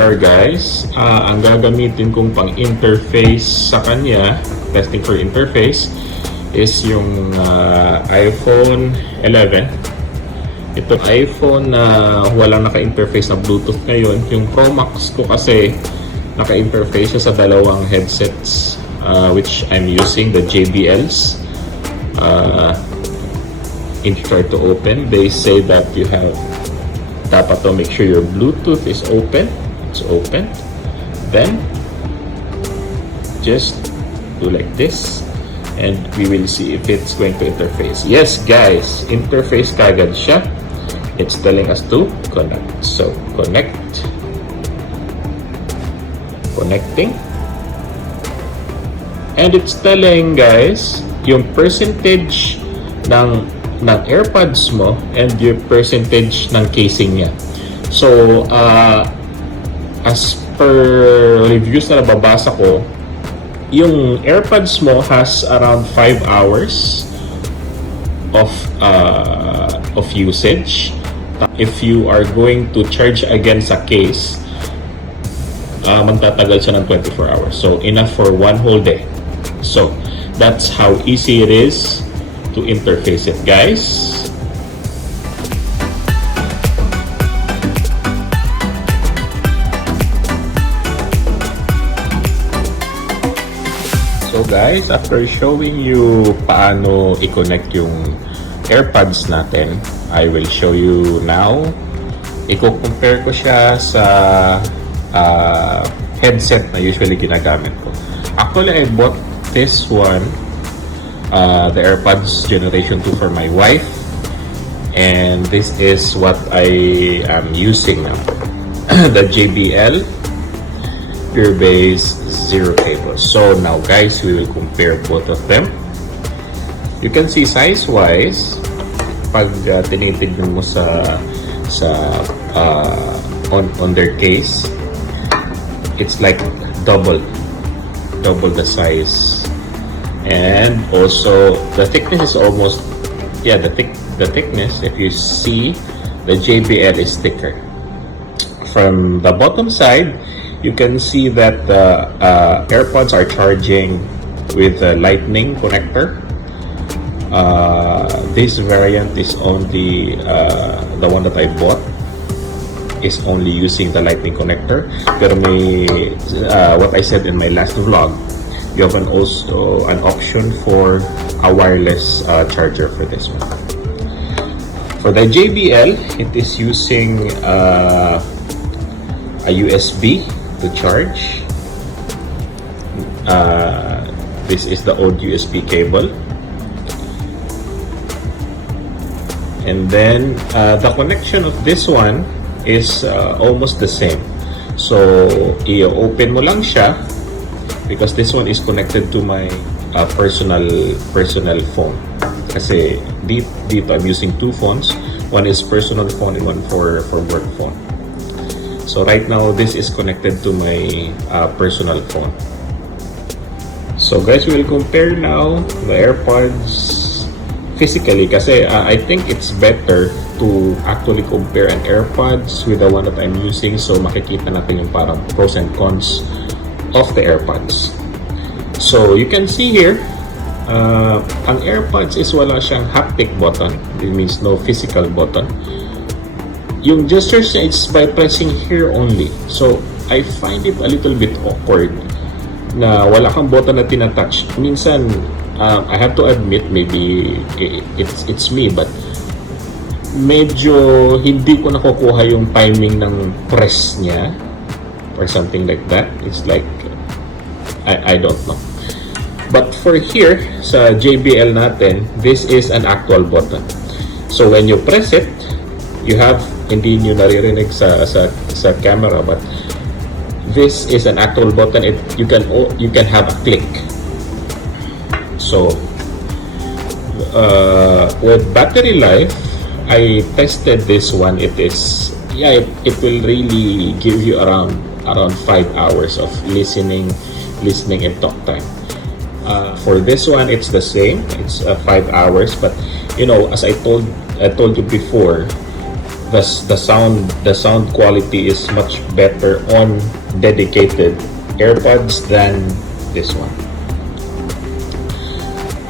are guys, ang gagamitin kong pang interface sa kanya, testing for interface, is yung iPhone 11. Ito iPhone na walang naka-interface na Bluetooth ngayon. Yung Pro Max ko kasi naka-interface sa dalawang headsets which I'm using, the JBLs. In try to open, they say that you have dapat to make sure your Bluetooth is open. It's open. Then just do like this and we will see if it's going to interface. Yes guys, interface kagad siya. It's telling us to connect. So connect. Connecting. And it's telling guys yung percentage ng AirPods mo and your percentage ng casing niya. So, as per reviews na nababasa ko, yung AirPods mo has around 5 hours of usage. If you are going to charge again sa case, magtatagal siya ng 24 hours. So, enough for one whole day. So, that's how easy it is to interface it, guys. So guys, after showing you paano i-connect yung AirPods natin, I will show you now. I-compare ko siya sa headset na usually ginagamit ko. Actually, I bought this one, the AirPods Generation 2 for my wife, and this is what I am using now. The JBL Pure Bass Zero Cable. So now guys, we will compare both of them. You can see size wise, pag tinitignan mo on their case, it's like double the size. And also the thickness is almost, yeah, the thickness, if you see, the JBL is thicker. From the bottom side, you can see that the AirPods are charging with a lightning connector. This variant is only the one that I bought is only using the lightning connector. Pero may what I said in my last vlog, you have also an option for a wireless charger for this one. For the JBL, it is using a USB to charge. This is the old USB cable. And then the connection of this one is almost the same. So, i-open mo lang siya, because this one is connected to my personal phone. Kasi dito I'm using two phones. One is personal phone and one for work phone. So right now this is connected to my personal phone. So guys, we will compare now the AirPods physically, kasi I think it's better to actually compare an AirPods with the one that I'm using, so makikita natin yung parang pros and cons of the AirPods. So you can see here, ang AirPods is wala siyang haptic button. It means no physical button. Yung gestures niya is by pressing here only. So I find it a little bit awkward na wala kang button na tinatouch. Minsan, I have to admit, maybe it's me, but medyo hindi ko nakukuha yung timing ng press niya or something like that. It's like, I don't know. But for here, sa JBL natin, this is an actual button. So when you press it, you have, hindi nyo naririnig sa camera, but this is an actual button. You can have a click. So with battery life, I tested this one. It is, yeah, it will really give you around 5 hours of listening and talk time. For this one, it's the same. It's 5 hours, but you know, as I told you before, the sound quality is much better on dedicated AirPods than this one.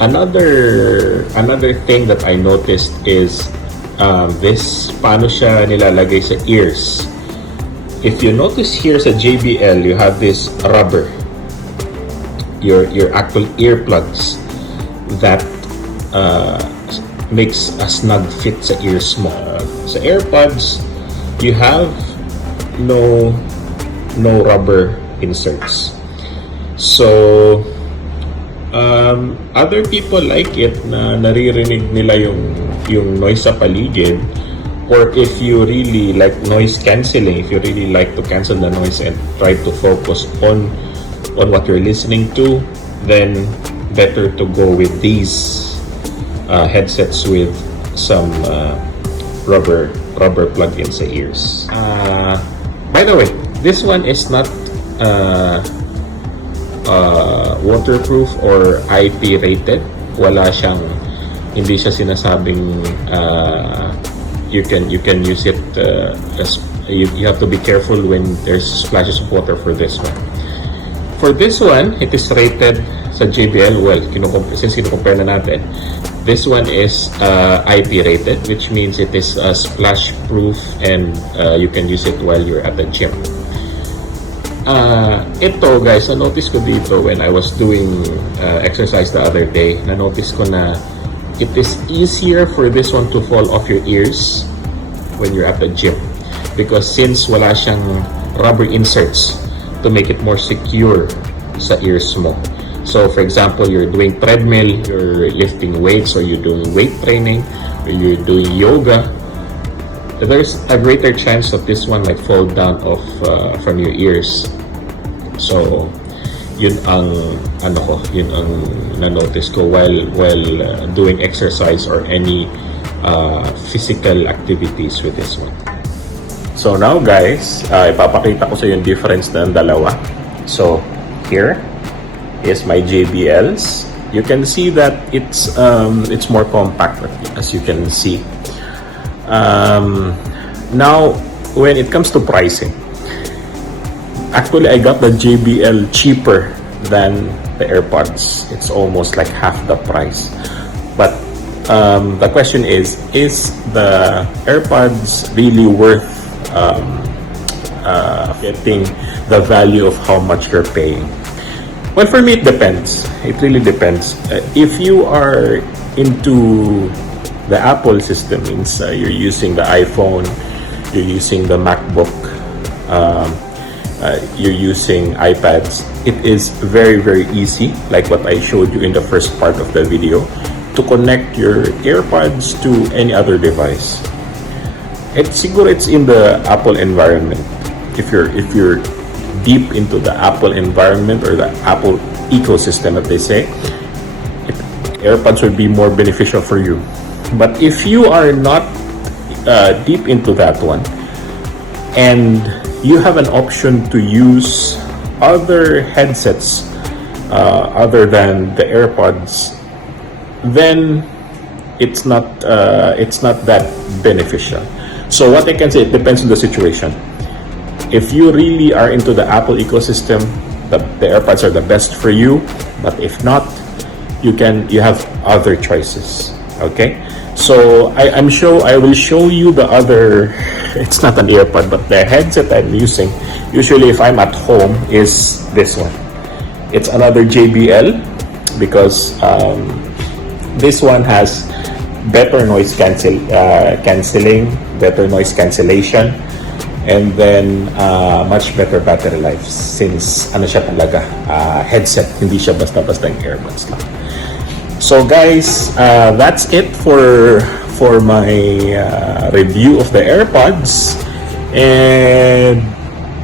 Another thing that I noticed is this paano siya nilalagay sa ears. If you notice here sa JBL, you have this rubber, your actual earplugs that makes a snug fit sa ears mo. Sa AirPods, you have no rubber inserts. So other people like it na naririnig nila yung noise sa paligid, or if you really like noise cancelling, if you really like to cancel the noise and try to focus on what you're listening to, then better to go with these headsets with some rubber plug-in sa ears. By the way, this one is not waterproof or IP rated. Hindi siya sinasabing you can use it as you have to be careful when there's splashes of water for this one. For this one, it is rated sa JBL. Well, since kinukompare na natin, this one is IP rated, which means it is splash proof and you can use it while you're at the gym. Ito guys, na-notice ko dito when I was doing exercise the other day, na-notice ko na it is easier for this one to fall off your ears when you're at the gym, because since wala siyang rubber inserts to make it more secure sa ears mo. So for example, you're doing treadmill, you're lifting weights, or you're doing weight training, or you're doing yoga, there's a greater chance that this one might fall down off from your ears. So yun ang na-notice ko while doing exercise or any physical activities with this one. So now guys, ipapakita ko sa yung difference ng dalawa. So here is my JBLs. You can see that it's more compact, as you can see. Now when it comes to pricing, actually I got the JBL cheaper than the AirPods. It's almost like half the price. But the question is the AirPods really worth getting the value of how much you're paying? Well, for me, it depends. It really depends. If you are into the Apple system, means you're using the iPhone, you're using the MacBook, you're using iPads, it is very, very easy, like what I showed you in the first part of the video, to connect your AirPods to any other device. It's in the Apple environment. If you're deep into the Apple environment or the Apple ecosystem, that they say, AirPods would be more beneficial for you. But if you are not deep into that one, and you have an option to use other headsets other than the AirPods, then it's not that beneficial. So what I can say, it depends on the situation. If you really are into the Apple ecosystem, the AirPods are the best for you. But if not, you have other choices. Okay, so I will show you the other. It's not an AirPod, but the headset I'm using usually if I'm at home is this one. It's another JBL, because this one has better noise cancelling, better noise cancellation, and then much better battery life, since siya talaga headset, hindi siya basta-basta yung earbuds lang. So guys, that's it for my review of the AirPods, and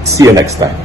see you next time.